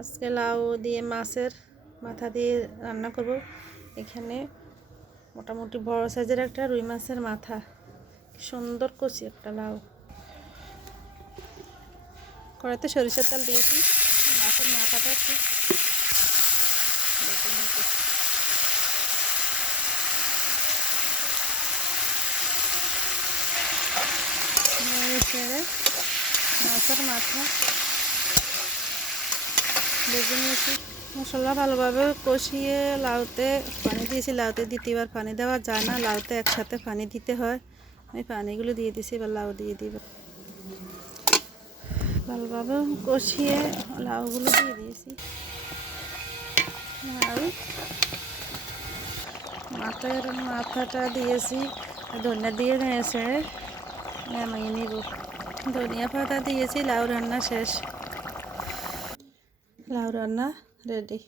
আজকে লাউ দিয়ে মাছের মাথা দিয়ে রান্না করব। এখানে মোটামুটি বড় সাইজের একটা রুই মাছের মাথা, সুন্দর কচি একটা লাউ। কড়াইতে সরিষার তেল দিয়েছি, মাছের মাথাটা একটু বেটে নিতেছি। মাছের মাথা বেজে নিয়েছি। মশলা ভালোভাবে কষিয়ে লাউতে পানি দিয়েছি। লাউতে দ্বিতীয়বার পানি দেওয়া যায় না, লাউতে একসাথে পানি দিতে হয়। আমি পানিগুলো দিয়ে দিয়েছি, এবার লাউ দিয়ে দিব। ভালোভাবে কষিয়ে লাউগুলো দিয়ে দিয়েছি। আর মাথাটা দিয়েছি, ধনিয়া দিয়ে নিয়েছে, নামিয়ে নিব। ধনিয়া পাতা দিয়েছি। লাউ রান্না শেষ, লাউ রান্না রেডি।